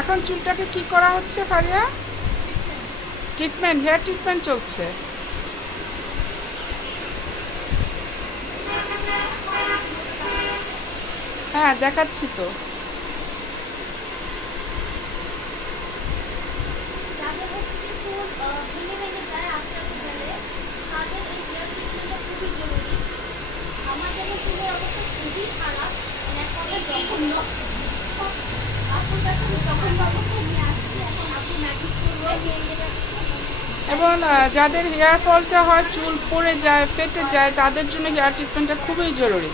এখন চুলটাকে কি করা হচ্ছে ফারিয়া? ট্রিটমেন্ট, হেয়ার ট্রিটমেন্ট চলছে। হ্যাঁ দেখাচ্ছি তো। এবং যাদের হেয়ার ফলটা হয়, চুল পড়ে যায়, ফেটে যায়, তাদের জন্য হেয়ার ট্রিটমেন্টটা খুবই জরুরি।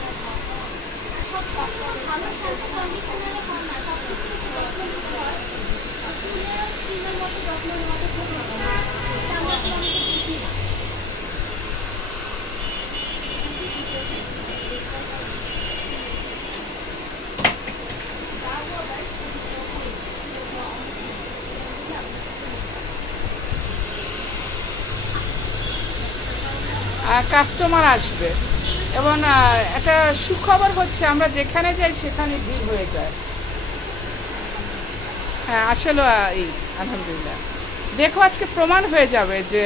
কাস্টমার আসবে এবং একটা সুখবর হচ্ছে আমরা যেখানে যাই সেখানে ভিড় হয়ে যায়। হ্যাঁ আসলে এই আলহামদুলিল্লাহ, দেখো আজকে প্রমাণ হয়ে যাবে যে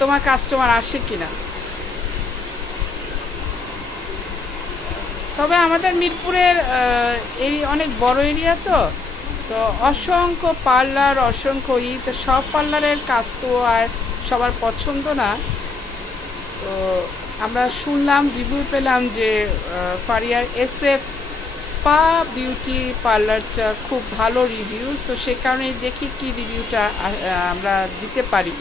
তোমার কাস্টমার আসে কিনা। তবে আমাদের মিরপুরের এই অনেক বড় এরিয়া তো, তো অসংখ্য পার্লার, অসংখ্য তো সব পার্লারের কাজ তো আর সবার পছন্দ না। তো আমরা শুনলাম, রিভিউ পেলাম যে ফারিয়ার SF স্পা বিউটি পার্লারটা খুব ভালো রিভিউ। সো সে কারণে দেখি কি রিভিউটা আমরা দিতে পারি।